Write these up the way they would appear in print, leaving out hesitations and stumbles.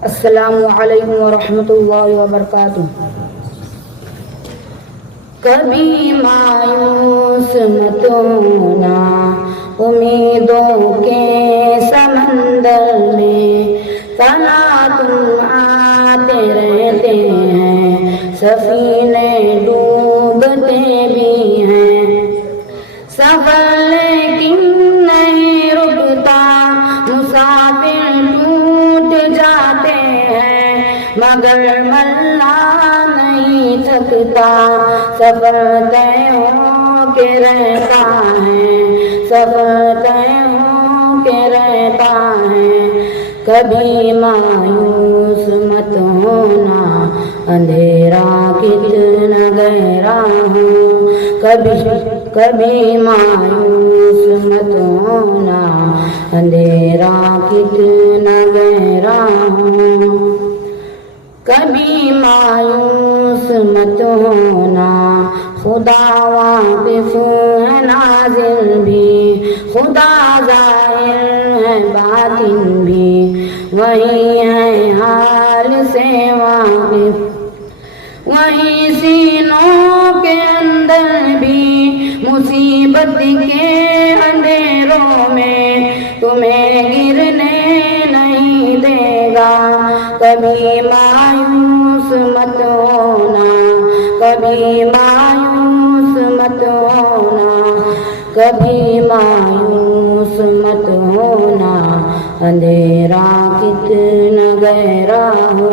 अस्सलामु अलैकुम वरहमतुल्लाहि वबरकातुह। कभी मायूस मत होना उम्मीदों के समंदर में, तना तुम आते रहते हैं, सफीने डूबते भी हैं। सफर लेकिन नहीं रुकता, मुसाफिर टूट जाते हैं, मगर मल्ला नहीं थकता। सफर तय हो के रहता है, सफर तय हो के रहता है। कभी मायूस मत होना, अंधेरा कितना गहरा हो। कभी मायूस मत होना, अंधेरा कितना गहरा हो। कभी मायूस मत होना, खुदा वाकिफ है नाज़िल भी, खुदा ज़ाहिर है बातिन भी, वही है हाल से वाकिफ। वही सीनों के अंदर भी मुसीबत के अंधेरों में तुम्हें गिरने नहीं देगा। कभी मायूस मत होना, कभी मायूस मत होना, कभी मायूस मत होना, अंधेरा कितना गहरा हो।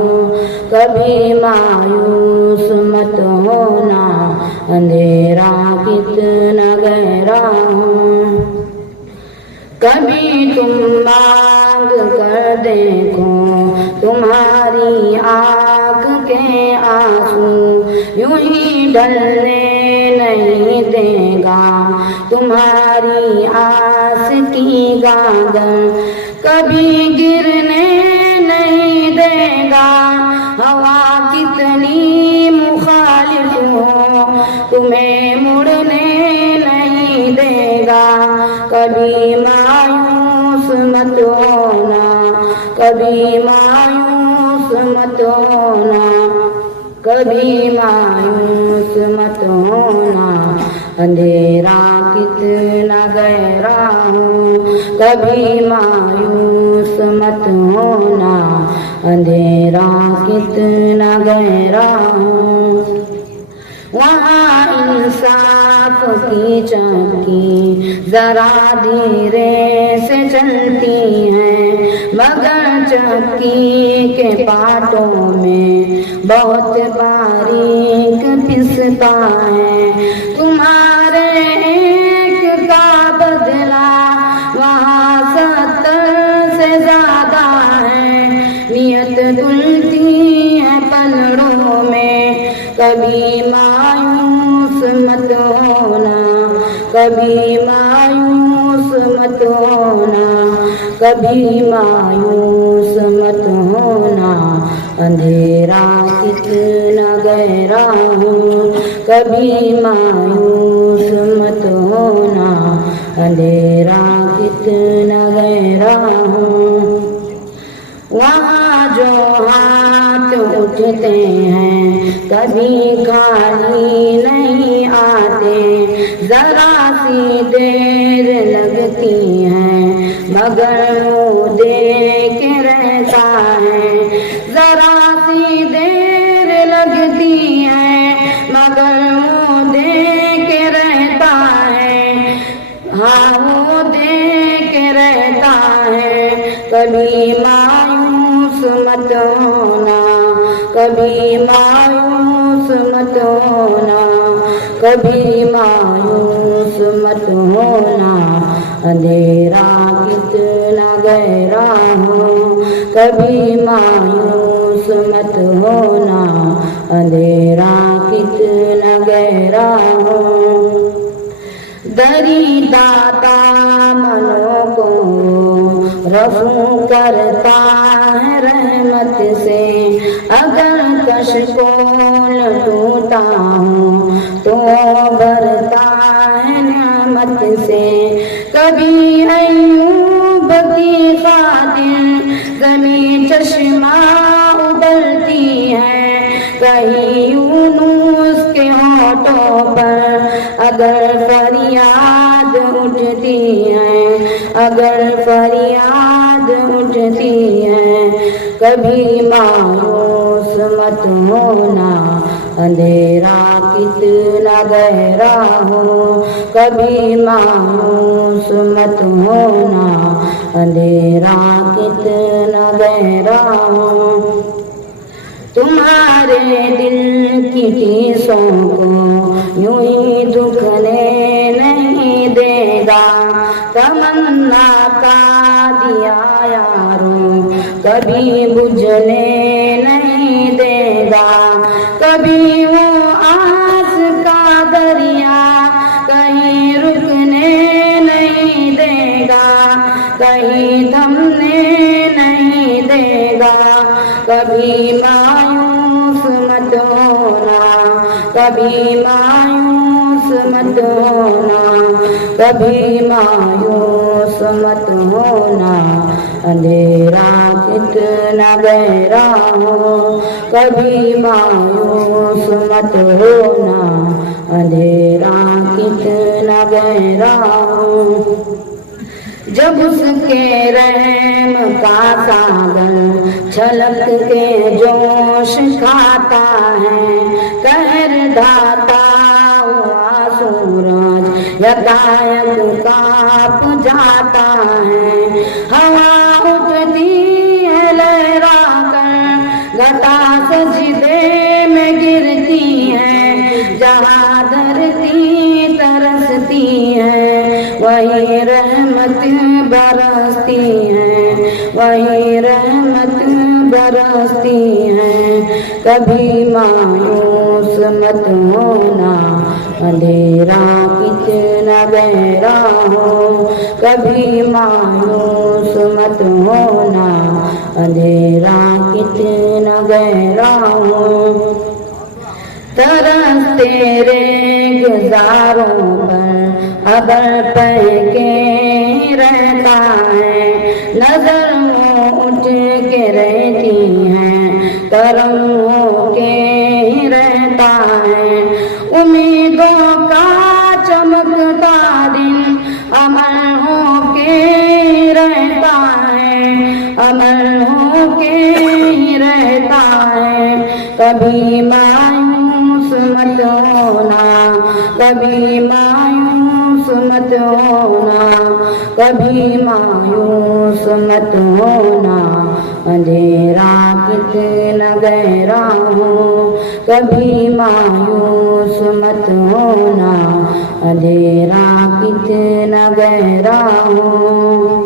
कभी मायूस मत होना, अंधेरा कितना गहरा हो। कभी तुम मांग कर देखो, तुम्हारी आँख के आंसू यूं ही ढलने नहीं देगा। तुम्हारी आस की गागन कभी गिरने नहीं देगा। हवा कितनी मुखालिफ हो, तुम्हें मुड़ने नहीं देगा। कभी मायूस मत होना, कभी मायूस मत होना, कभी मायूस मत होना, अंधेरा कितना गहरा हो। कभी मायूस मत होना, अंधेरा कितना गहरा हो। वहाँ इंसाफ की चक्की जरा धीरे से चलती है, मगर चक्की के पाटों में बहुत बारीक पिसता है। तुम्हारे एक का बदला वहाँ 70 से ज्यादा है। नियत तुलती है पलड़ों में, कभी मायूस मत होना, कभी मायूस मत होना, कभी मायूस मत होना, अंधेरा कितना गहरा हो। कभी मायूस मत होना, अंधेरा कितना गहरा हो। वहाँ जो हाथ उठते हैं कभी खाली नहीं आते। जरा सी देर लगती है, मगर वो देख रहता है। जरा सी देर लगती है, मगर वो देख रहता है। हाँ, वो देख रहता है। कभी मायूस मत होना, कभी मायूस मत होना, कभी मायूस मत होना, अंधेरा कितना गहरा हो। कभी मायूस मत होना, अंधेरा कितना गहरा हो। दरी दाता मनों को रफू करता है रहमत से। अगर कशकोल टूटा हूँ तो भरता है नेमत से। कभी अय्यूब की खातिर ज़मीं चश्मा कहीं यूनुस के होठों पर अगर फरियाद उठती है, अगर फरियाद उठती है, कभी मायूस मत होना, अंधेरा कितना गहरा हो, कभी मायूस मत होना, अंधेरा कितना गहरा हो। तुम्हारे दिल की टीसों को यूं ही दुखने नहीं देगा, तमन्ना का दिया यारों कभी बुझने नहीं देगा, कभी वो आस का दरिया कहीं रुकने नहीं देगा, कहीं थमने नहीं देगा, कभी मायूस मत होना, कभी मायूस मत होना, कभी मायूस मत होना, अंधेरा कितना गहरा हो, कभी मायूस मत होना, अंधेरा कितना गहरा हो। जब उसके रहम का सागर छलक के जोश खाता है, कहर ढाता हुआ सूरज यकायक कांप जाता है, हवा उठती है लहरा कर, घटा सजदे में गिरती है, जहाँ धरती तरसती है वही रहमत बरसती है, वही रहमत बरसती है, कभी मायूस मत होना, अंधेरा कितना गहरा हो, कभी मायूस मत होना, अंधेरा कितना गहरा हो। तरस तेरे गुजारों पर अगर के रहता है, नजर उठ के रहती है, तरम के रहता है, उम्मीदों का चमकता दिन अमर हो के रहता है, अमर हो के रहता है, कभी मायूस मत होना, कभी मायूस मत होना, कभी मायूस मत होना, अंधेरा कितना गहरा हो, कभी मायूस मत होना, अंधेरा कितना गहरा हो।